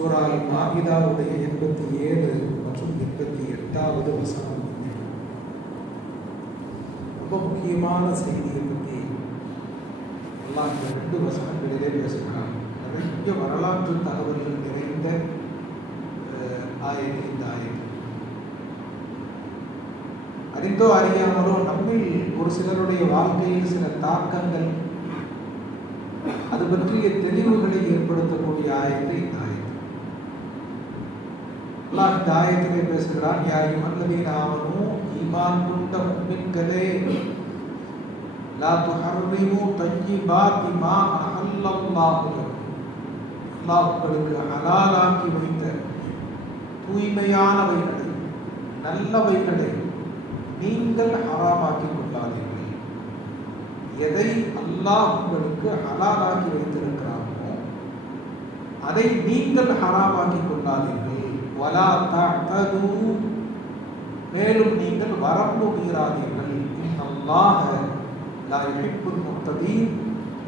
சூரா மாஇதாவுடைய 87 மற்றும் 88வது வசனம். ரொம்ப முக்கியமான செய்தியை பற்றி அல்லாஹ் இந்த 2 வசனங்களிலே பேசுகிறான். நிறைய வரலாற்று தகவல்கள் நிறைந்த ஆயத்து இந்த ஆயத்து. அறிந்தோ அறியாமலோ நம்மில் ஒரு சிலருடைய வாழ்க்கையில் சில தாக்கங்கள், அது பற்றிய தெளிவுகளை ஏற்படுத்தக்கூடிய ஆயத்து இந்த ஆயத்து. அல்லாஹ் இந்த ஆயத்திலே பேசுகிறான், யா அய்யுஹல்லதீன ஆமனூ, ஈமான் கொண்ட முஃமின்களே, லா துஹர்ரிமூ தய்யிபாத்தி மா அஹல்லல்லாஹு லக்கும், அல்லாஹ் உங்களுக்கு ஹலாலாக்கி வைத்த தூய்மையானவைகளை, நல்லவைகளை நீங்கள் ஹராமாக்கிக் கொள்ளாதீர்கள். எதை அல்லாஹ் உங்களுக்கு ஹலாலாக்கி வைத்திருக்கிறாரோ அதை நீங்கள் ஹராமாக்கிக் கொள்ளாதீர்கள். வலா தஅதது, மேலும் நீங்கள் வரம்பு மீறாதீர்கள். இன்னல்லாஹ லா யுஹிப்புல் முக்ததீன்,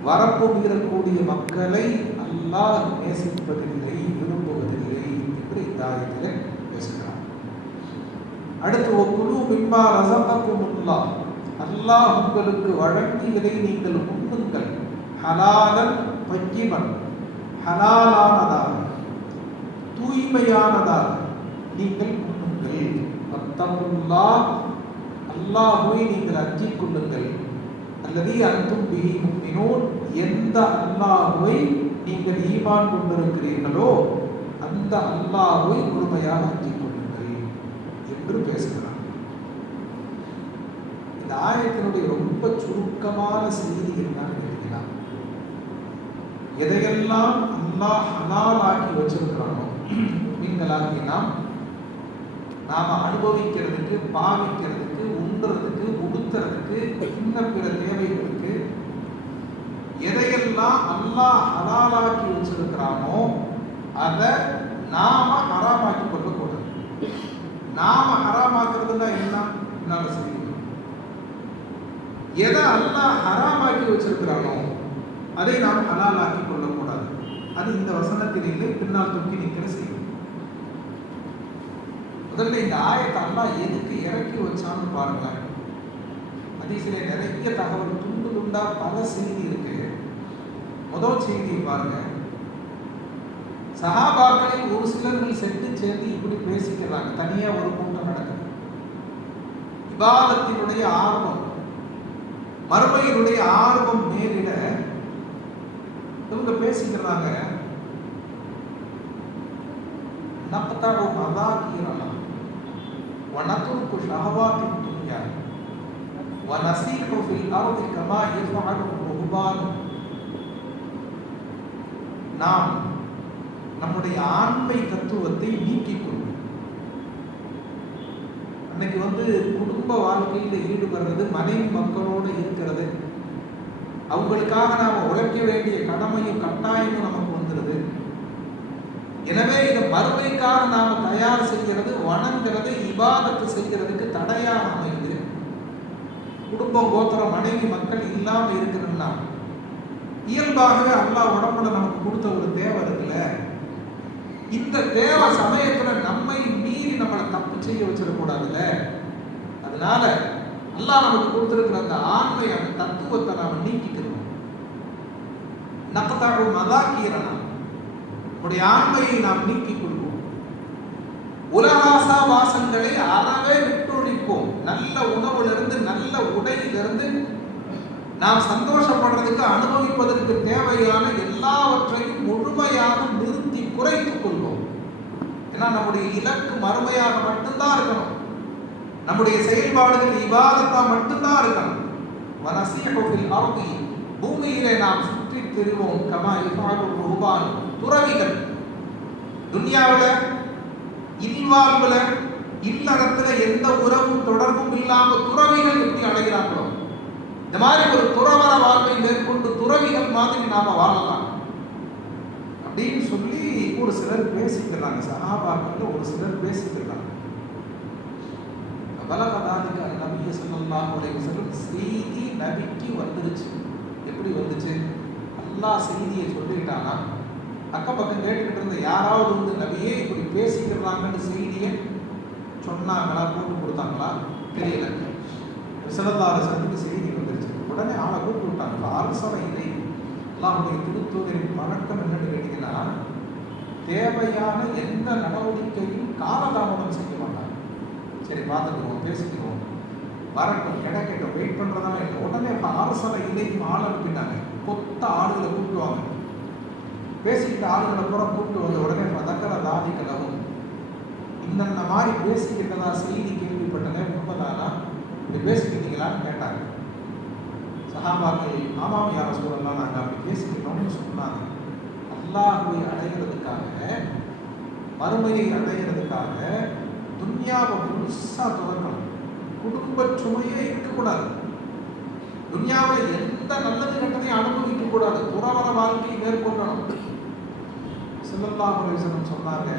வரம்பு மீறக்கூடிய மக்களை அல்லாஹ் நேசிப்பதில்லை, விரும்புவதில்லை என்று இந்த ஆயத்திலே பேசுகிறார். அடுத்து, வகுலு மிம்மா ரஸககுமுல்லாஹ், அல்லாஹ் உங்களுக்கு வழங்கியதை நீங்கள் உண்ணுங்கள். ஹலாலன் தய்யிபன், ஹலாலானதாக தூய்மையானதாக நீங்கள் உண்ணுங்கள். வத்தகுல்லாஹ், அல்லாஹ்வை நீங்கள் அஞ்சிக் கொள்ளுங்கள். அல்லதீ அன்தும் பிஹி முஃமினூன், எந்த அல்லாஹ்வை நீங்கள் ஈமான் கொண்டிருக்கிறீர்களோ அந்த அல்லாஹ்வை முழுமையாக அஞ்சிக் கொள்ளுங்கள் என்று பேசுகிறார். இந்த ஆயத்தினுடைய ரொம்ப சுருக்கமான செய்தி என்னன்னு கேட்டீங்கன்னா, எதையெல்லாம் அல்லாஹ் ஹலால் ஆக்கி வச்சிருக்கிறானோ நீங்களாகி நாம அனுபவிக்கிறதுக்கு, பாவிக்கிறதுக்கு, உண்றதுக்கு, உடுத்துறதுக்கு, இன்ன பிற தேவைகளுக்கு எதையெல்லாம் அல்லாஹ் ஹலாலாக்கி வச்சிருக்கிறானோ அதை நாம ஹராமாக்கி கொள்ளக்கூடாது. நாம ஹராமாக்குறதுன்னா என்ன செய்யணும்? எதை அல்லாஹ் ஹராமாக்கி வச்சிருக்கிறானோ அதை நாம் ஹலாலாக்கி கொள்ளக்கூடாது. அது இந்த வசனத்திலே பின்னால் தூக்கி நிற்கிற செய்தி. முதல்ல இந்த ஆயத்தை அல்லாஹ் எதுக்கு இறக்கி வச்சான்னு பாருங்களேன். ஹதீஸிலே நிறைய தகவல் துண்டு துண்டா பல செய்தி இருக்கு. முதல் செய்தியை பாருங்க. சஹாபாக்களில் ஒரு சிலர்கள் சென்று சேர்ந்து இப்படி பேசிக்கிறாங்க. தனியா ஒரு கூட்டம் நடக்குது. இபாதத்தினுடைய ஆர்வம், மறுமையினுடைய ஆர்வம் மேலிட இவங்க பேசிக்கிறாங்க. நக்தஉ மதாகிரனா வனதுருக்கு ஷஹவாத்தித் துன்யா வனஸீஹு ஃபில் அர்தி கமா யஃஅலு ருஹ்பான். நாம் நம்முடைய ஆண்மை தத்துவத்தை நீக்கிக் கொள்வோம். அன்னைக்கு குடும்ப வாழ்க்கையில் ஈடுபடுறது, மனைவி மக்களோடு இருக்கிறது, அவங்களுக்காக நாம உழைக்க வேண்டிய கடமையும் கட்டாயமும் நமக்கு வந்துடுது. எனவே இந்த மறுமைக்காக நாம தயார் செய்கிறது, வணங்குறது, இபாதத்து செய்கிறதுக்கு தடையாக அமைந்து குடும்பம், கோத்திரம், மனைவி மக்கள் இல்லாம இருக்கிறதுனா இயல்பாகவே அல்லாஹ் உடம்புல நமக்கு கொடுத்த ஒரு தேவை இருக்குல்ல, இந்த தேவை சமயத்துல நம்மை மீறி நம்மளை தப்பு செய்ய வச்சிடக்கூடாதுல்ல. அதனால அல்லாஹ் நமக்கு கொடுத்திருக்கிற அந்த ஆண்மை, அந்த தத்துவத்தை நாம நீக்கிக்கிறோம். நக்தஉ மதாகிரனா, நம்முடைய ஆண்மையை நாம் நீக்கி கொடுப்போம். உலகாசா வாசங்களை அறவே விட்டொழிப்போம். நல்ல உணவிலிருந்து, நல்ல உடையிலிருந்து, நாம் சந்தோஷப்படுறதுக்கு, அனுபவிப்பதற்கு தேவையான எல்லாவற்றையும் முழுமையாக நிறுத்தி குறைத்துக் கொள்வோம். ஏன்னா நம்முடைய இலக்கு மறுமையாக மட்டும்தான் இருக்கணும். நம்முடைய செயல்பாடுகள் இபாதத்தா மட்டும்தான் இருக்கணும். வனஸீஹு ஃபில் அர்தி, பூமியிலே நாம் சுற்றி திரிவோம். கமா யஃஅலு ருஹ்பான், துறவிகள் துன்யாவில, இல்வாழ்வுல, இல்லறத்துல எந்த உறவும் தொடர்பும் இல்லாம துறவிகள் எப்படி அடைகிறாங்களோ இந்த மாதிரி ஒரு துறவர வாழ்வை மேற்கொண்டு துறவிகள் மாதிரி நாம வாழலாம் அப்படின்னு சொல்லி ஒரு சிலர் பேசிக்கிறாங்க. சஹாபாக்கள் ஒரு சிலர் பேசிக்கிறாங்க. பலகதானிக நபி ஸல்லல்லாஹு அலைஹி வஸல்லம் செய்தி நபிக்கு வந்துருச்சு. எப்படி வந்துச்சு? அல்லாஹ் செய்தியை சொல்லிட்டானா, அக்கம் பக்கம் கேட்டுக்கிட்டு இருந்த யாராவது வந்து நபியே இப்படி பேசிக்கிறாங்கன்னு செய்தியை சொன்னாங்களா, கூட்டு கொடுத்தாங்களா தெரியல. ஸல்லல்லாஹு அலைஹி செய்தி வந்துருச்சு. உடனே ஆளை கூப்பிட்டு விட்டாங்க. அரசவை இல்லை அல்லாஹ்வுடைய திருத்தூதரின் பழக்கம் என்னன்னு கேட்டீங்கன்னா, தேவையான எந்த நடவடிக்கையும் காலதாமதம் செய்ய மாட்டாங்க. சரி பார்த்துக்குவோம், பேசிக்குவோம், வரட்டும், கிடைக்கட்டும், வெயிட் பண்ணுறதால இல்லை. உடனே அரசவை இல்லையும் ஆள் அனுப்பிட்டாங்க. கொத்த ஆளுகளை கூப்பிடுவாங்க. பேசிக்கிட்ட ஆளுகளை பூரா கூப்பிட்டு வந்த உடனே தக்கர தாதி கலவும் இந்த மாதிரி பேசிக்கிட்டதா செய்தி கேள்விப்பட்டதே உண்மைதானா, இப்படி பேசிக்கிட்டீங்களான்னு கேட்டாங்க. சஹாபாக்கள் ஆமாம் யார சூழலாம் நாங்கள் அப்படி பேசிக்கிட்டோம்னு சொன்னாங்க. அல்லாஹ்வை அடைகிறதுக்காக, மறுமையை அடைகிறதுக்காக துன்யாவை முழுசா துறக்கணும். குடும்ப சுமையே இருக்கக்கூடாது. துன்யாவில் எந்த நல்லது கெட்டதையும் அனுபவிக்க கூடாது. துறவற வாழ்க்கையை மேற்கொள்ளணும். ஸல்லல்லாஹு அலைஹி வஸல்லம் சொன்னாங்க,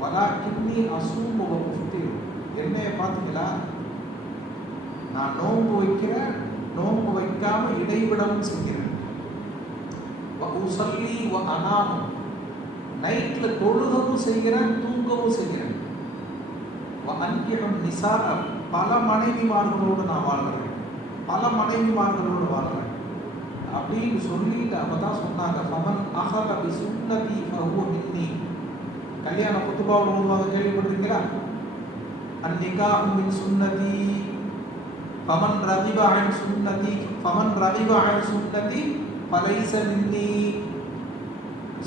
வலாக்கின்னி அஸூமு வ உஃப்திரு. என்னைய பார்த்தீங்களா, நான் நோன்பு வைக்கிறேன், நோன்பு வைக்காம இடைவிடவும் செய்கிறேன். வ உஸல்லி வ அனாமு, நைட்ல தொழுகவும் செய்கிறேன், தூங்கவும் செய்கிறேன். வ அன்கிஹுன் நிஸாஅ, பல மனைவிமார்களோடு நான் வாழ்கிறேன், பல மனைவிமார்களோடு வாழ்கிறேன் அப்படின்னு சொல்லிட்டு அப்பதான் சொன்னாங்க, ஃபமன் அஹத பி சுன்னதி ஃபஹுவ மின்னி. கல்யாண குத்துபாவில் ஓதுவாங்க, கேள்விப்பட்டிருக்கீங்களா? அன்னிகாஹு மின் சுன்னதி ஃபமன் ரகிப அன் சுன்னதி ஃபலைஸ மின்னி.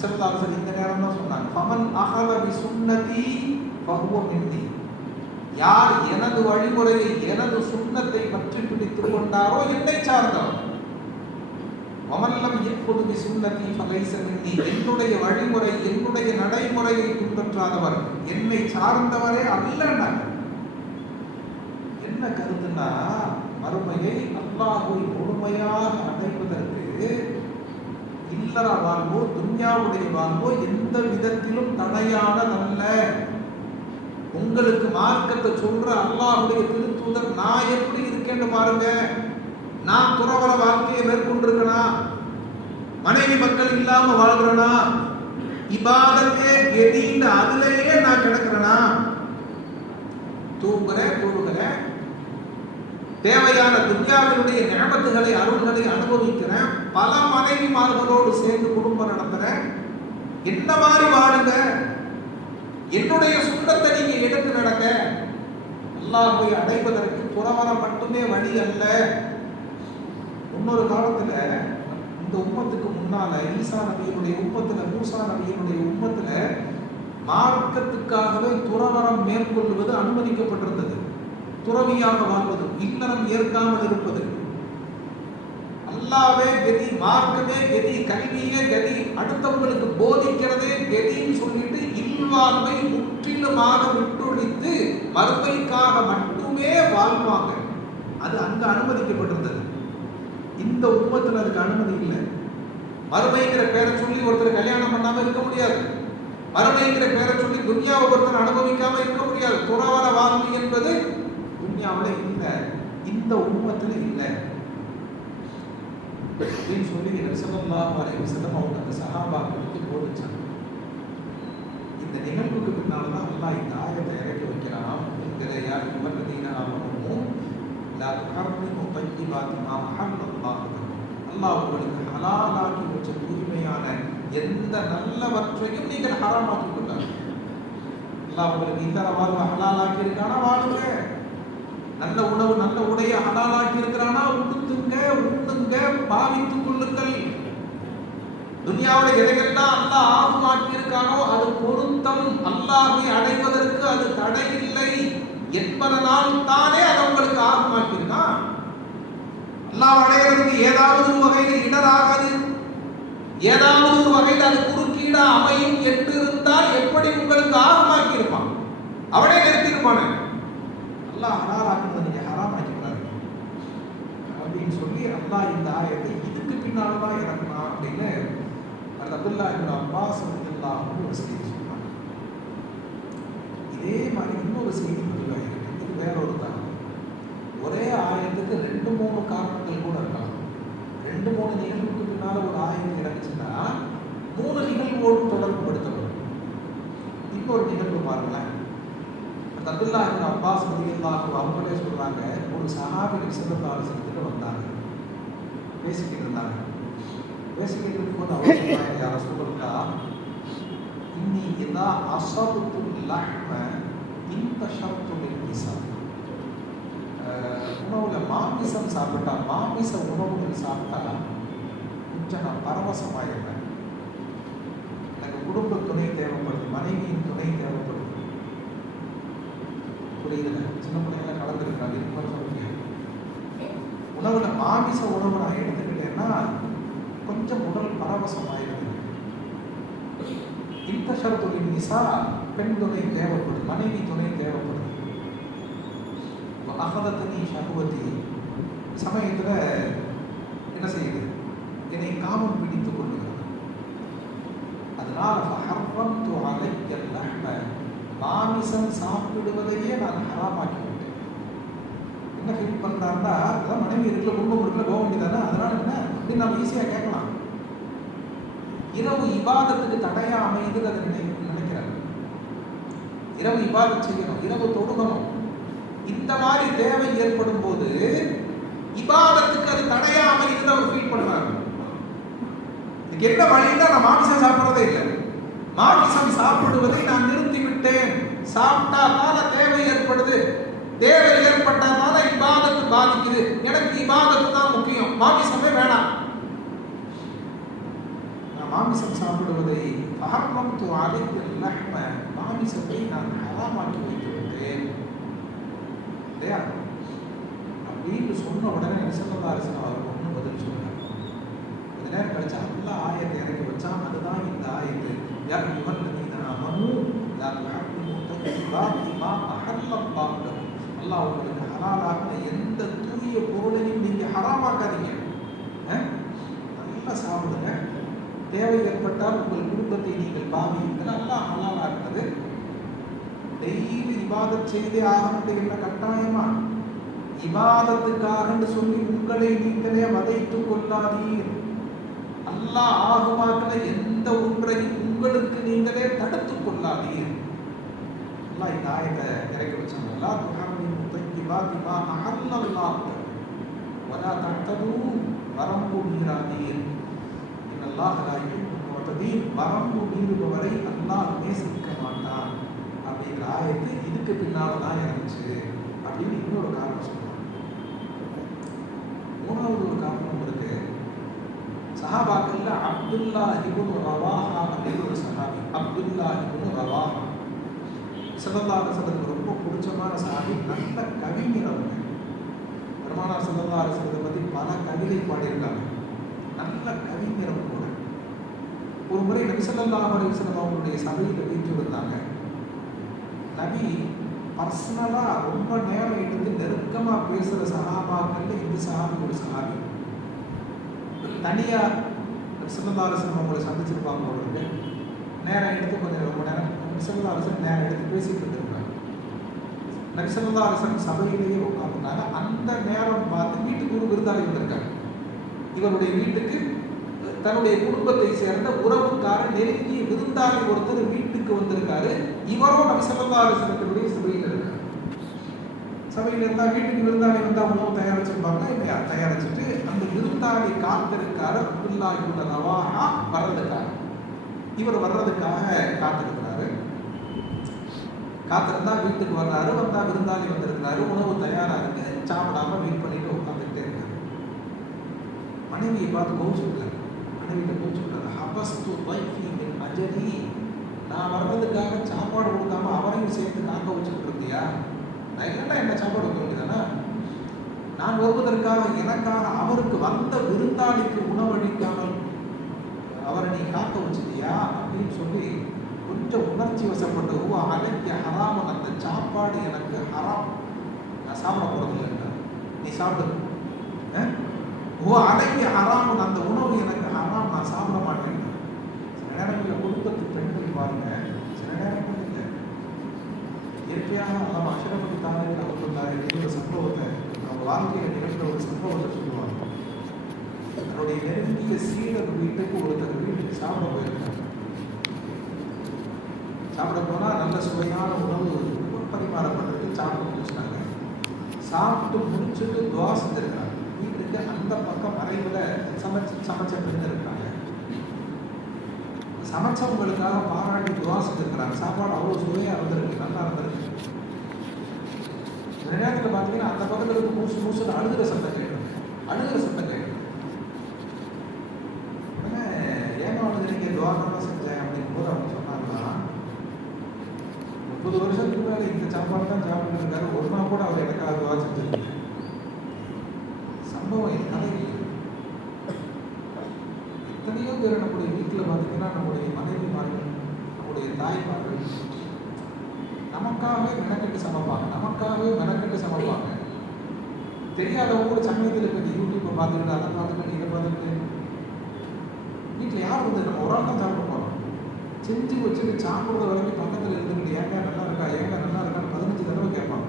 ஸல்லல்லாஹு அலைஹி இந்த நேரம் தான் சொன்னாங்க, ஃபமன் அஹத பி சுன்னதி ஃபஹுவ மின்னி. யார் எனது வழிமுறையை, எனது சுன்னத்தை பற்றி பிடித்துக் கொண்டாரோ என்னை சார்ந்தவர். வமல்லம் யக்ஃபுது பி சுன்னதி ஃபலைஸ மின்னி. என்னுடைய வழிமுறை, என்னுடைய நடைமுறையை பின்பற்றாதவர் என்னை சார்ந்தவரே அல்லன்னாங்க. என்ன கருத்துன்னா, மறுமையை அல்லாஹ்வை முழுமையாக அடைவதற்கு இல்லற வாழ்வோ துன்யாவுடைய வாழ்வோ எந்த விதத்திலும் தடையானதல்ல. உங்களுக்கு மார்க்கத்தை சொல்ற அல்லாஹ்வுடைய திருத்தூதர் நான் எப்படி இருக்கேன்னு பாருங்க. நான் துறவற வாழ்க்கையை மேற்கொண்டிருக்கனா, மனைவி மக்கள் இல்லாம வாழ்கிறனா, இபாதத்தே கெதின்னு அதுலயே நான் கிடக்கிறனா, தூங்குறேன், தொழுகிறேன், தேவையான துன்யாவினுடைய நியமத்துகளை, அருள்களை அனுபவிக்கிறேன், பல மனைவிமார்களோடு சேர்ந்து குடும்பம் நடத்துறேன். என்ன மாதிரி வாழுங்க, என்னுடைய சுண்ணத்தை நீங்க எடுத்து நடக்க. அல்லாஹ்வை அடைவதற்கு துறவறம் மட்டுமே வழி அல்ல. முன்னொரு காலத்துல இந்த உம்மத்துக்கு முன்னால ஈசா நபியினுடைய உம்மத்துல, மூசா நபியினுடைய உம்மத்துல மார்க்கத்துக்காகவே துறவரம் மேற்கொள்வது அனுமதிக்கப்பட்டிருந்தது. துறவியாக வாழ்வது, இல்லறம் ஏற்காமல் இருப்பது. அல்லாவே கதி, மார்க்கமே கதி, கல்வியே கதி, அடுத்தவங்களுக்கு போதிக்கிறதே கதின்னு சொல்லிட்டு இல்வாழ்வை முற்றிலுமாக விட்டொழித்து மறுமைக்காக மட்டுமே வாழ்வாங்க. அது அங்க அனுமதிக்கப்பட்டிருந்தது. இந்த உம்மத்தில் அதுக்கு அனுமதி இல்லை. மறுமைங்கிற பேரை சொல்லி ஒருத்தர் கல்யாணம் பண்ணாம இருக்க முடியாது. மறுமைங்கிற பேரை சொல்லி துன்யாவை ஒருத்தர் அனுபவிக்காம இருக்க முடியாது. துறவற வாழ்க்கை என்பது துன்யாவில் இல்லை, இந்த உம்மத்தில் இல்லை அப்படின்னு சொல்லி ஸல்லல்லாஹு அலைஹி வஸல்லம் அவங்க அந்த சஹாபாக்களுக்கு போதிச்சாங்க. இந்த நிகழ்வுக்கு பின்னால்தான் அல்லாஹ் இந்த ஆயத்தை இறக்கி வைக்கிறான். என்கிற யார் இவர்தீன ஆமனூ லா துஹர்ரிமு தய்யிபாத்தி மா அஹல்லல்லாஹு லக்கும். அல்லாஹ் உங்களுக்கு ஹலாலாக்கி வச்ச தூய்மையான எந்த நல்லவற்றையும் நீங்கள் ஹராமாக்கி கொண்டார். அல்லாஹ் உங்களுக்கு இந்த வாழ்வு ஹலாலாக்கி இருக்கானா வாழுங்க, நல்ல உணவு நல்ல உடைய ஹலாலாக்கி இருக்கிறானா உடுத்துங்க, உண்ணுங்க, பாவித்துக் கொள்ளுங்கள். துன்யாவுடைய எதையெல்லாம் அல்லாஹ் ஆகுமாக்கி இருக்கானோ அது பொருத்தம், அல்லாஹ்வை அடைவதற்கு அது தடை இல்லை என்பதனால் தானே அதை உங்களுக்கு ஆகுமாக்கியிருக்கான். அல்லாஹ் அடைகிறதுக்கு ஏதாவது ஒரு வகையில் இடராகாது, ஏதாவது ஒரு வகையில் அது குறுக்கீடா அமையும் என்று இருந்தால் எப்படி உங்களுக்கு ஆகுமாக்கி இருப்பான்? அவனே நிறுத்திருப்பானே. அல்லாஹ் ஹலாலாக்குறதை நீங்க ஹராமாக்கிக்கிறாரு அப்படின்னு சொல்லி அல்லாஹ் இந்த ஆயத்தை இதுக்கு பின்னால்தான் இறக்குனா அப்படின்னு அப்துல்லாஹ் இப்னு அப்பாஸ் ரலியல்லாஹு அன்ஹு ஒரு செய்தி சொன்னாங்க. இதே மாதிரி இன்னொரு செய்தி பதிவாயிருக்கு. இது வேறொரு காரணம். ஒரே ஆயத்துக்கு 2-3 காரணங்கள் கூட இருக்கலாம். 2-3 நிகழ்வுக்கு பின்னால ஒரு ஆயத்து இறங்குச்சுன்னா பாருங்களேன். அப்துல்லா இப்னு அப்பாஸ் ரலியல்லாஹு அவங்களே சொல்றாங்க, ஒரு சஹாபி நபி ஸல்லல்லாஹு அலைஹி வஸல்லம் வந்தாங்க, பேசிக்கிட்டு இருந்தாங்க. பேசிக்கிட்டு இருக்கும்போது அவர் சொன்னாங்க, யா ரசூலல்லாஹ், இன்னி இதா அஸபது லஹ்ம இன்தஷர்து லின் நிஸா. உணவுல மாமிசம் சாப்பிட்டா, மாமிச உணவுகள் சாப்பிட்டா கொஞ்சம் நான் பரவசமாயிருந்தேன். எனக்கு குடும்ப துணை தேவைப்படுது, மனைவியின் துணை தேவைப்படுது. புரியுதுல? சின்ன பிள்ளைங்க கலந்துருக்காங்க, இது மாதிரி சொல்ல முடியாது. உணவுல மாமிச உணவு நான் எடுத்துக்கிட்டேன்னா கொஞ்சம் உடல் பரவசமாயிருது. இந்த ஷரத்துலின் நிஸா, பெண் துணை தேவைப்படுது, மனைவி துணை தேவைப்படுது. அகதத்தனி ஷஹ்வதி, சமயத்தில் என்ன செய்யுது, என்னை காமம் பிடித்துக் கொள்ளுகிறது. அதனால் ஃபஹர்ரம்து அலைய லஹ்ம, மாமிசம் சாப்பிடுவதையே நான் ஹராமாக்கி விட்டேன். என்ன ஃபீல் பண்ணுறாருன்னா, அதான் மனைவி இருக்குல்ல, குடும்பம் இருக்குல்ல, போக வேண்டியதானே. அதனால என்ன அப்படின்னு நம்ம ஈஸியாக கேட்கலாம். இரவு இபாதத்துக்கு தடையா அமையுதுன்னு அதை நினைக்கிறார். இரவு இபாதத் செய்யணும், இரவு தொழுகணும். இந்த மாதிரி தேவை ஏற்படும் போது இபாதத்துக்கு அது தடையா அமையுதுன்னு அவர் ஃபீல் பண்றாரு. இதுக்கு என்ன வழின்னா, நான் மாமிசம் சாப்பிடுறதே இல்லை, மாமிசம் சாப்பிடுவதை நான் நிறுத்திவிட்டேன். சாப்பிட்டா தான தேவை ஏற்படுது, தேவை ஏற்பட்டாதான இபாதத்து பாதிக்குது. எனக்கு இபாதத்து தான் முக்கியம், மாமிசமே வேணாம். நான் மாமிசம் சாப்பிடுவதை ஃபஹர்ரம்து அலைய லஹ்ம, மாமிசத்தை நான் ஹராமாக்கி வைத்து விட்டேன் இல்லையா அப்படின்னு சொன்ன உடனே ஸல்லல்லாஹு அலைஹி வஸல்லம் அவர் ஒன்றும் பதில் சொல்றாங்க. கொஞ்ச நேரம் கழிச்சு அல்லாஹ் ஆயத்தை இறக்கி வச்சான். அதுதான் இந்த ஆயத்து, யா அய்யுஹல்லதீன ஆமனூ லா துஹர்ரிமூ தய்யிபாத்தி மா அஹல்லல்லாஹு லக்கும். அல்லாஹ் உங்களுக்கு ஹலாலான எந்த தூய பொருளையும் நீங்க ஹராமாக்காதீங்க. நல்லா சாப்பிடுங்க, தேவை ஏற்பட்டால் உங்கள் குடும்பத்தை நீங்கள் பாவியுங்கள். அல்லாஹ் ஹலாலாக்குறது. டெய்லி இபாதத் செய்தே ஆகணும் என்ன கட்டாயமா? இபாதத்துக்காக சொல்லி உங்களை நீங்களே வதைத்துக் கொள்ளாதீர். அல்லாஹ் ஆகுமாக்கிற எந்த ஒன்றையும் உங்களுக்கு நீங்களே தடுத்துக் கொள்ளாதீர். அல்லாஹ் இந்த ஆயத்தை இறக்கி வச்சாங்க. லா துஹர்ரிமூ தய்யிபாத்தி மா அஹல்லல்லாஹு வலா தஅதது, வரம்பு மீறாதீர். இன்னல்லாஹ லா யுஹிப்புல் முஅ்ததீன், வரம்பு மீறுபவரை அல்லாஹ் நேசிக்க மாட்டான் அப்படிங்கிற ஆயத்து இதுக்கு பின்னால் தான் இருந்துச்சு அப்படின்னு இன்னொரு காரணம் சொல்றாங்க. மூணாவது ஒரு காரணம் இருக்கு. சஹாபாக்கள்ல அப்துல்லா இப்னு ரவாஹா அப்படிங்கிற ஒரு சஹாபி, அப்துல்லா இப்னு ரவாஹா ஸல்லல்லாஹு அலைஹி வஸல்லம் ரொம்ப பிடிச்சமான சஹாபி, நல்ல கவிஞர். அவங்க பெருமானார் ஸல்லல்லாஹு அலைஹி வஸல்லம் பற்றி பல கவிதை பாடியிருக்காங்க, நல்ல கவிஞர் கூட. ஒரு முறை நபி ஸல்லல்லாஹு அலைஹி வஸல்லம் அவங்களுடைய சபையில் வீட்டு வந்தாங்க. நபி பர்சனலாக ரொம்ப நேரம் எடுத்து நெருக்கமாக பேசுகிற சஹாபாக்கள் இந்த சஹாபி ஒரு சஹாபி. தனியாக ஸல்லல்லாஹு அலைஹி வஸல்லம் அவங்களை சந்திச்சிருப்பாங்க. அவங்களுக்கு நேரம் எடுத்து கொஞ்சம் ரொம்ப நேரம் ஸல்லல்லாஹு அலைஹி வஸல்லம் நேரம் எடுத்து பேசிட்டு இருந்திருக்காங்க. நபி ஸல்லல்லாஹு அலைஹி வஸல்லம் சபையிலேயே உட்காந்துருந்தாங்க. அந்த நேரம் பார்த்து வீட்டுக்கு ஒரு விருந்தாளி வந்திருக்காங்க. இவருடைய வீட்டுக்கு தன்னுடைய குடும்பத்தை சேர்ந்த உறவுக்காரர் நெருங்கிய விருந்தாளி ஒருத்தர் வீட்டுக்கு வந்திருக்காரு. இவரும் நபி ஸல்லல்லாஹு அலைஹி வஸல்லத்துடைய சபையில் இருக்காரு. சபையில் இருந்தால் வீட்டுக்கு விருந்தாளி வந்தால் உணவு தயாரிச்சிருப்பாங்க, இல்லையா? தயாரிச்சுட்டு அந்த விருந்தாளி காத்திருக்காரு. அப்துல்லா இப்னு ரவாஹா வர்றதுக்காக, இவர் வர்றதுக்காக காத்திருக்கிறாரு. காத்திருந்தா வீட்டுக்கு வர்றாரு. வந்தா விருந்தாளி வந்திருக்கிறாரு, உணவு தயாரா இருக்கு, சாப்பிடாம வெயிட் பண்ணிட்டு உட்காந்துக்கிட்டே இருக்காரு. மனைவியை பார்த்து கோவிச்சுட்டாரு. மனைவியை கோவிச்சுட்டாரு. ஹபஸ்து தைஃபி மின் அஜலி, நான் வர்றதுக்காக சாப்பாடு கொடுக்காம அவரையும் சேர்த்து காக்க வச்சுட்டு இருந்தியா? நான் இல்லைன்னா என்ன சாப்பாடு வைக்க வேண்டியதானா? நான் வருவதற்காக எனக்காக அவருக்கு வந்த விருந்தாளிக்கு உணவளிக்காமல் அவரை நீ காக்க வச்சுட்டியா அப்படின்னு சொல்லி கொஞ்சம் உணர்ச்சி வசப்பட்டு, ஓ அலைக்கு ஹராமன், அந்த சாப்பாடு எனக்கு ஹராம், நான் சாப்பிட போகிறது இல்லை, நீ சாப்பிடு. ஓ அலைக்கு ஹராமன், அந்த உணவு எனக்கு ஹராம், நான் சாப்பிட மாட்டேன். சில நேரங்களில் குடும்பத்து பெண்கள் பாருங்க, சில நேரங்கள் இல்லை, இயற்கையாக நம்ம அஷ்ரஃபுல் தானே அவர்கள் ஒரு சம்பவத்தை, அவங்க வாழ்க்கையில் நிகழ்ந்த ஒரு சம்பவத்தை சொல்லுவாங்க. தன்னுடைய நெருங்கிய சீடர் வீட்டுக்கு ஒருத்தர் வீட்டுக்கு சாப்பிட போயிருக்காங்க. சாப்பிட போனால் நல்ல சுவையான உணவு பரிமாறப்பட்டிருக்கு, சாப்பிட்டு முடிச்சிட்டாங்க. சாப்பிட்டு முடிச்சுட்டு துவா செஞ்சிருக்காங்க. வீட்டுக்கு அந்த பக்கம் மறைவில் சமைச்ச பெண் இருக்காங்க. சமைச்சவங்களுக்காக பாராட்டி துவா செஞ்சிருக்கிறாங்க. சாப்பாடு அவ்வளோ சுவையாக இருந்திருக்கு, நல்லா இருந்திருக்கு. இந்த நேரத்தில் பார்த்தீங்கன்னா அந்த பக்கத்தில் இருக்கு மூசு மூசுன்னு அழுகிற சத்தம் கேட்கும். அழுகிற சத்தம் கேட்கும். ஏன்னா அழுகிறீங்க, துவா தான் செஞ்சேன் அப்படிங்கும் போது அவங்க சொன்னாங்கன்னா, 30 வருஷத்துக்கு மேலே இந்த சாப்பாடு தான் சாப்பிட்டு இருக்காரு, ஒரு நாள் கூட அவர் எனக்காக துவா செஞ்சிருக்காரு. சம்பவம் கதை எத்தனையோ பேர் நம்முடைய வீட்டில் பார்த்தீங்கன்னா நம்முடைய மனைவிமார்கள், நம்முடைய தாய்மார்கள் நமக்காகவே மெனக்கெட்டு சமைப்பாங்க. தெரியாதவங்க கூட சமயத்தில் இப்போ இந்த யூடியூப்பை பார்த்துக்கிட்டு அதை பார்த்துக்கிட்டு இதை பார்த்துக்கிட்டு வீட்டில் யார் வந்து நம்ம ஒரு ஆள் தான் சாப்பிட போகிறோம். செஞ்சு வச்சுட்டு சாப்பிட்றது வரைக்கும் பக்கத்தில் இருந்துக்கிட்டு ஏங்க நல்லா இருக்கான்னு 15 தடவை கேட்பாங்க.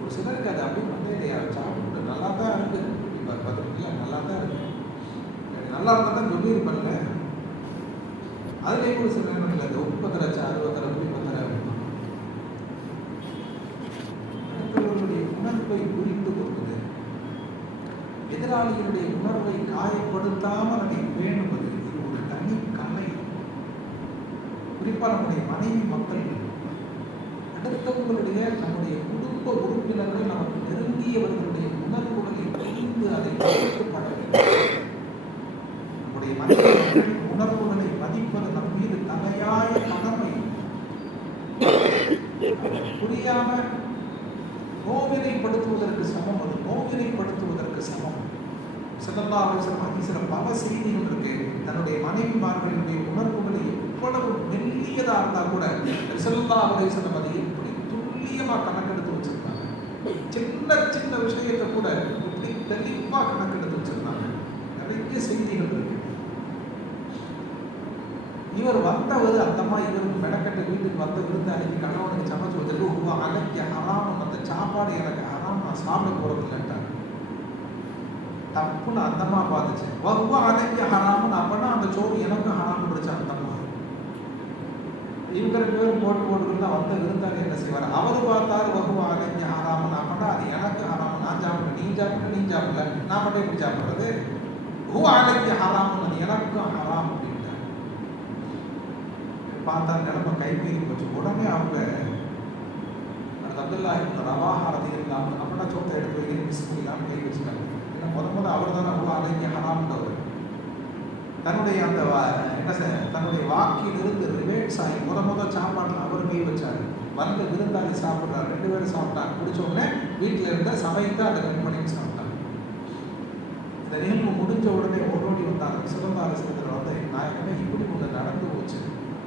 ஒரு சிலருக்கு அது அப்படியே வந்து இல்லையா, சாப்பிட்டு நல்லா தான் இருக்குது, இப்போ பார்த்துக்கிட்டீங்களா நல்லா தான் இருக்கு, நல்லா இருந்தால் தான் சொல்லியிருப்பேன்ல. அதுலேயும் ஒரு சில நேரங்கள் அது உப்பத்தர சாறுவத்தர புளிப்பத்தர அடுத்தவர்களுடைய உணர்வை புரிந்து கொள்வது, எதிராளிகளுடைய உணர்வை காயப்படுத்தாமல் அதை பேணுவது, இது ஒரு தனி கலை. குறிப்பாக நம்முடைய மனைவி மக்கள், அடுத்தவங்களுடைய நம்முடைய குடும்ப உறுப்பினர்கள், நமக்கு நெருங்கியவர்களுடைய உணர்வுகளை புரிந்து அதை பட வேண்டும். நம்முடைய மனைவி உணர்வுகளை மதிப்பது நம் மீது தலையாய கடமை. புரியாம நோவினைப்படுத்துவதற்கு சமம், அது நோவினைப்படுத்துவதற்கு சமம். ஸல்லல்லாஹு அலைஹி வஸல்லம் ஹதீஸ்ல பல செய்திகள் இருக்கு. தன்னுடைய மனைவிமார்களுடைய உணர்வுகளை எவ்வளவு மெல்லியதா இருந்தா கூட ஸல்லல்லாஹு அலைஹி வஸல்லம் அதை எப்படி துல்லியமா கணக்கெடுத்து வச்சிருக்காங்க. சின்ன விஷயத்தை கூட எப்படி தெளிவா கணக்கெடுத்து வச்சிருக்காங்க. நிறைய செய்திகள் இருக்கு. இவர் வந்தவர் அந்தம்மா இவருக்கு மெனக்கட்ட வீட்டுக்கு வந்த விருந்தாளிக்கு கணவனுக்கு சமைச்சு வச்சுட்டு உருவா அலக்கிய ஹராம், அந்த சாப்பாடு எனக்கு ஹராம், நான் சாப்பிட போறது இல்லைன்ட்டாங்க. தப்புன்னு அந்தம்மா பார்த்துச்சு. வகுவா அலக்கிய ஹராம்னு அப்பனா அந்த சோறு எனக்கும் ஹராம் பிடிச்ச அந்தம்மா. இவங்க 2 பேரும் போட்டு தான் வந்த விருந்தாளி என்ன செய்வார், அவர் பார்த்தாரு வகுவா அலக்கிய ஹராம்னு அப்பனா அது எனக்கு ஹராம், நான் சாப்பிட நீ சாப்பிடல, நான் மட்டும் எப்படி சாப்பிட்றது, வகுவா அலக்கிய ஹராம்னு அது எனக்கும் ஹராம் அப்படின்ட்டாங்க. பார்த்தா நிலைமை கைப்பீறி போச்சு. உடனே அவங்க அப்துல்லா இப்னு ரவாஹா ரலியல்லாஹு அன்ஹு அப்படின்னா சோத்தை எடுத்து வைக்க பிஸ்மில்லான்னு கை வச்சுட்டாங்க. ஏன்னா முத அவர் தான் அவ்வளோ அலைக்கு ஹராம்ன்றவர். தன்னுடைய அந்த தன்னுடைய வாக்கிலிருந்து ரிவேட்ஸ் ஆகி முத சாப்பாட்டில் அவர் கை வச்சார். வந்த விருந்தாளி சாப்பிட்றாரு, 2 பேரும் சாப்பிட்டாங்க. பிடிச்ச உடனே வீட்டில் இருந்த சமைத்து அதை 2 மணிக்கு சாப்பிட்டாங்க. இந்த நிகழ்வு முடிஞ்ச உடனே ஓடோடி வந்தாங்க. ஸல்லல்லாஹு அலைஹி வஸல்லம் வந்து நாயகமே இப்படி ஒன்று நடந்து போச்சு,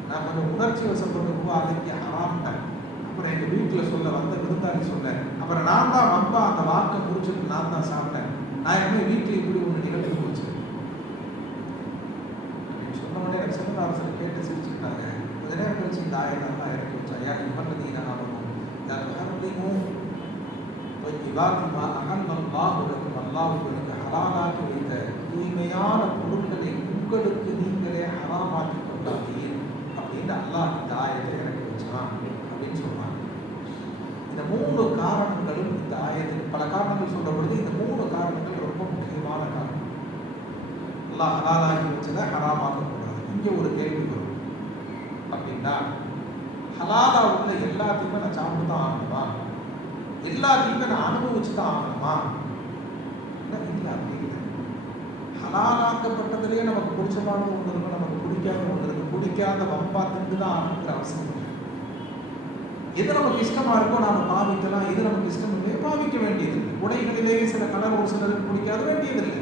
நான் கொஞ்சம் உணர்ச்சி வசப்பட்டு அதைக்கு ஹராம்ட்டேன். அப்புறம் எங்கள் வீட்டில் சொல்ல வந்த விருந்தாளி சொன்னேன். அப்புறம் நான் தான் வம்பா அந்த வாக்கை முடிச்சுட்டு நான் தான் சாப்பிட்டேன். நான் எப்படி வீட்டில் இப்படி ஒன்று நிகழ்ச்சி போச்சு சொன்ன உடனே எனக்கு ஸல்லல்லாஹு அலைஹி வஸல்லம் கேட்டு சிரிச்சுக்கிட்டாங்க. கொஞ்ச நேரம் கழிச்சு இந்த ஆயத்தெல்லாம் இறக்கி வச்சா, யார் இவர்லதீன ஆமனூ லா துஹர்ரிமூ த்வையிபாத்தி மா அஹல்லல்லாஹு லக்கும், அல்லாஹ் உங்களுக்கு ஹலாலாக்கி வைத்த தூய்மையான பொருட்களை உங்களுக்கு நீங்களே ஹராமாக்கி கொண்டாதீர் அப்படின்னு அல்லாஹ் இந்த ஆயத்தை இறக்கி வச்சான் அப்படின்னு சொல்றாங்க. இந்த 3 காரணங்களும் இந்த ஆயத்தில் பல காரணங்கள் சொல்ற பொழுது இந்த 3 காரணங்கள் ரொம்ப முக்கியமான காரணம். அல்லாஹ் ஹலாலாக்கி வச்சதை ஹராமாக்க கூடாது. இங்கே ஒரு கேள்வி வரும், அப்படின்னா ஹலாலா உள்ள எல்லாத்தையுமே நான் சாப்பிட்டு தான் ஆகணுமா, எல்லாத்தையுமே நான் அனுபவிச்சு தான் ஆகணுமா? இல்லை, அப்படி இல்லை. ஹலாலாக்கப்பட்டதுலேயே நமக்கு பிடிச்சமான ஒன்று இருக்கும், நமக்கு பிடிக்காத ஒன்று இருக்கும். பிடிக்காத வம்பா திண்டு தான் ஆகணுங்கிற அவசியம் இல்லை. எது நமக்கு இஷ்டமா இருக்கோ நாம பாவிக்கலாம், எது நமக்கு இஷ்டம் இல்லையோ பாவிக்க வேண்டியது. உடைகளிலேயே சில கலர் ஒரு சிலருக்கு பிடிக்காத வேண்டியதில்லை.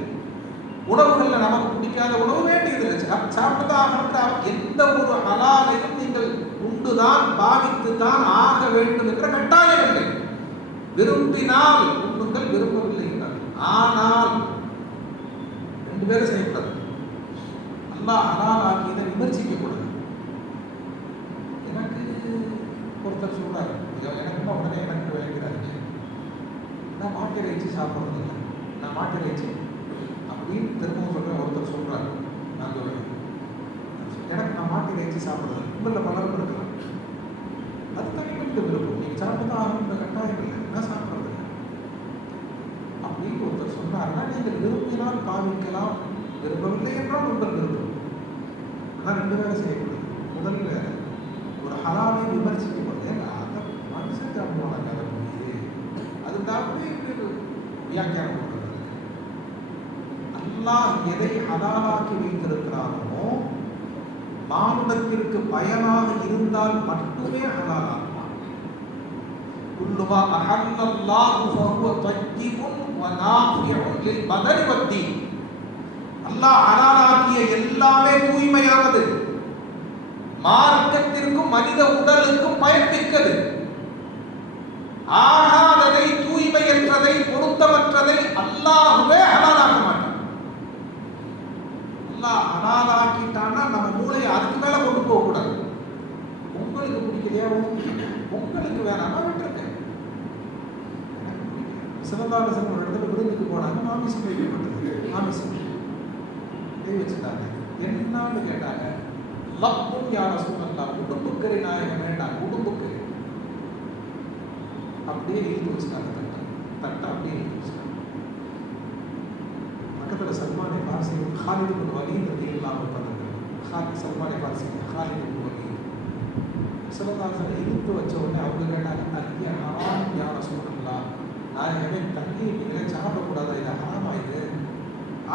உணவுகளில் நமக்கு பிடிக்காத உணவு வேண்டியதில்லை, சாப்பிட்டு தான் ஆகணுங்கிற எந்த ஒரு ஹலாலையும் நீங்கள் உண்டுதான் பாவித்து தான் ஆக வேண்டும் என்ற கட்டாயம் இல்லை. விரும்பினால் உண்ணுங்கள், விரும்பவில்லை என்றால். ஆனால் 2 பேரும் செய்யக்கூடாது. அல்லாஹ் ஹலால் ஆக்கியதை விமர்சிக்க கூடாது. எனக்கு ஒருத்தர் சொல்றாரு, எனக்கு உடனே எனக்கு விளைக்கிறாரு, நான் மாட்டு இறைச்சி சாப்பிட்றது இல்லை, நான் மாட்டு இறைச்சி அப்படின்னு திரும்பவும் சொல்றேன். ஒருத்தர் சொல்றாரு, நான் சொல்றேன் சாப்பிடுறது உங்களில் பலரும் இருக்கலாம். அது தனிப்பட்ட விருப்பம். நீங்க சாப்பிட்டு ஆரம்பித்த கட்டாயம் இல்லை, நான் சாப்பிட்றது அப்படின்னு ஒருத்தர் சொன்னார்னா நீங்கள் விரும்பினால் பாவிக்கலாம், விரும்பவில்லை என்றால் உங்கள் விருப்பம். ஆனால் 2 வேலை செய்யக்கூடாது. முதல்ல ஒரு ஹலாலை விமர்சிக்கப்படுது. ஏன்னா அதை மனுஷன் சாப்பிடுவாங்க, அதை புரியுது, அது தாக்கவே வியாக்கியானம் பண்ணுறது. அல்லாஹ் எதை ஹலாலாக்கி வைத்திருக்கிறானோ மானுடத்திற்கு பயனாக இருந்தால் மட்டுமே ஹலாலாக்குவான். குல்லுமா அஹல்லல்லாஹு ஃபஹுவ தய்யிபுன் வ நாஃபிஉன் லில் பதனி வத்தீன். அல்லாஹ் ஹலாலாக்கிய எல்லாமே தூய்மையானது, மார்க்கத்திற்கும் மனித உடலுக்கும் பயன்மிக்கது. ஆகாததை, தூய்மையற்றதை, பொருத்தமற்றதை அல்லாஹ்வே ஹலாலாக்க மாட்டான். அல்லாஹ் ஹலாலாக்கிட்டான்னா நம்ம மூளையை அதுக்கு மேல கொண்டு போக கூடாது. உங்களுக்கு பிடிக்கலையா, உங்களுக்கு வேணாமா விட்டுருங்க. சிவகாலசன் ஒரு இடத்துல விருந்துக்கு போனாங்க, மாமிசம் வைக்கப்பட்டது. மாமிசம் கை வச்சுட்டாங்க. என்னன்னு கேட்டாங்க. லப்பும் யார சூழல்லா, உடும்புக்கரை நாயகம் வேண்டாம், உடும்புக்கரை அப்படியே இழுத்து வச்சுட்டாங்க. தட்டை அப்படியே இழுத்து வச்சுட்டாங்க. பக்கத்தில் சல்மானே பாரசி ஹாலித் பின் வலீத் ரலியல்லாஹு அன்ஹு, சல்மானே பாரசி ஹாலித் பின் வலீத் சிவகாலசனை இழுத்து வச்ச உடனே அவங்க கேட்டாங்க, அத்திய ஹராம் யார சூழல்லா, நாயகமே தண்ணி நீங்களே சாப்பிடக்கூடாது, இது ஹராமா, இது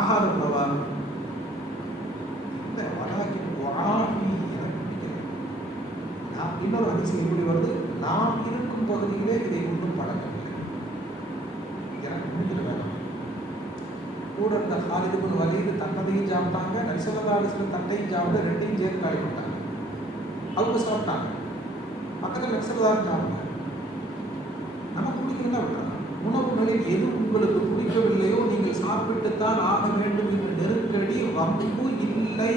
ஆகார உணவா? இந்த வராக்கி வாகி எனக்கு பிடிக்கல. இன்னொரு அதிசயம் எப்படி வருது, நாம் இருக்கும் பகுதியிலே இதை கொண்டும் பழக்கவில்லை, எனக்கு முடிஞ்சல வேணும். கூட இருந்த ஹாலித் பின் வலீத் தன்னதையும் சாப்பிட்டாங்க, நபி ஸல்லல்லாஹு அலைஹி வஸல்லம் தட்டையும் சாப்பிட்டு 2யும் சேர்த்து காலி பண்ணிட்டாங்க. அவங்க சாப்பிட்டாங்க, பக்கத்தில் நபி ஸல்லல்லாஹு சாப்பிட்டாங்க. நமக்கு பிடிக்கிறதா விட்டாங்க. உணவுகளில் எது உங்களுக்கு பிடிக்கவில்லையோ நீங்கள் சாப்பிட்டுத்தான் ஆக வேண்டும் என்ற நெருக்கடி வம்பு இல்லை.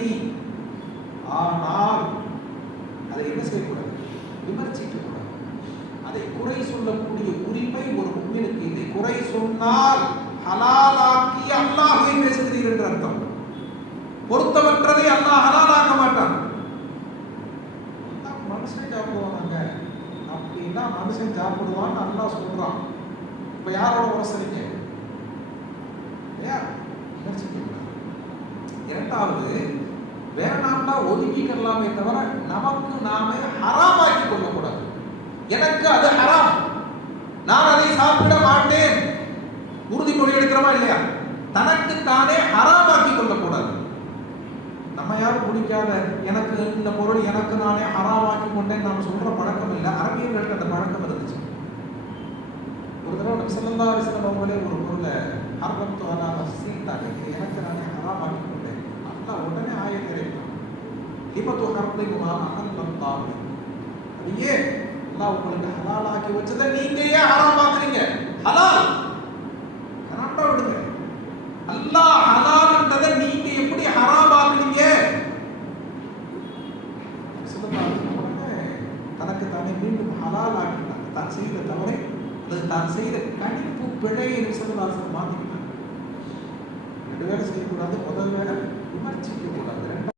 ஆனால் அதை என்ன செய்யக்கூடாது, விமர்சிக்கக்கூடாது. அதை குறை சொல்லக்கூடிய உரிமை ஒரு முஃமினுக்கு. இதை குறை சொன்னால் ஹலாலாக்கி அல்லாஹ்வை பேசுகிறீர்கள் என்ற அர்த்தம். பொருத்தமற்றதை அல்லாஹ் ஹலாலாக்க மாட்டான். மனுஷன் சாப்பிடுவாங்க அப்படின்னா மனுஷன் சாப்பிடுவான்னு அல்லாஹ் சொல்றான். இப்ப யாரோட உரசரிங்க? இரண்டாவது, வேணாம்னா ஒதுக்கிக்கலாமே தவிர நமக்கு நாமே ஹராமாக்கி கொள்ளக்கூடாது. எனக்கு அது ஹராம், நான் அதை சாப்பிட மாட்டேன், உறுதிமொழி எடுக்கிறோமா இல்லையா? தனக்கு தானே ஹராமாக்கி கொள்ளக்கூடாது. நம்ம யாரும் பிடிக்காத எனக்கு இந்த பொருள் எனக்கு நானே ஹராமாக்கி கொண்டேன் நாம் சொல்ற பழக்கம் இல்லை. அரபியர்களுக்கு அந்த பழக்கம் இருந்துச்சு. ஒரு தடவை நபி ஸல்லல்லாஹு அலைஹி வஸல்லம் அவங்களே ஒரு பொருளை ஹர்ரம்து அலா நஃப்ஸி, எனக்கு நானே ஹராமாக்கி கொண்டேன். அல்லாஹ் உடனே ஆயத்தை இறக்கினான், லிமது ஹர்ரிமு மா அஹல்லல்லாஹு. அதையே அல்லாஹ் உங்களுக்கு ஹலாலாக்கி வச்சதை நீங்க ஏன் ஹராமாக்குறீங்க? ஹலால் கரெக்டா விடுங்க. அல்லாஹ் ஹலால்ன்றதை நீங்க எப்படி ஹராமாக்குறீங்க? தனக்கு தானே மீண்டும் ஹலால் ஆக்கிட்டாங்க. தான் செய்த தவறை, தான் செய்த கணிப்பு பிழையை மாற்றிக்கிட்டாங்க. 2 வேலை செய்யக்கூடாது. முதல் வேலை விமர்சிக்க கூடாது.